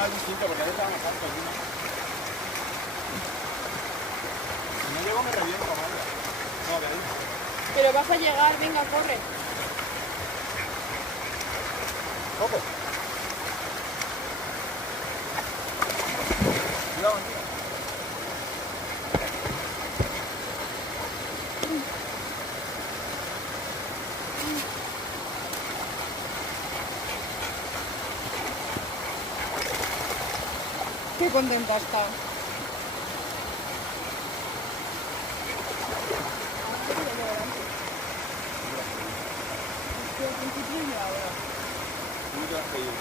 Es distinto porque ahora estaban bajando aquí. Si no llego me reviento, María. No, veis. Pero vas a llegar, venga, corre. Coco. Cuidado, tío. Qué contenta está. Al principio y ahora. Tú te has caído.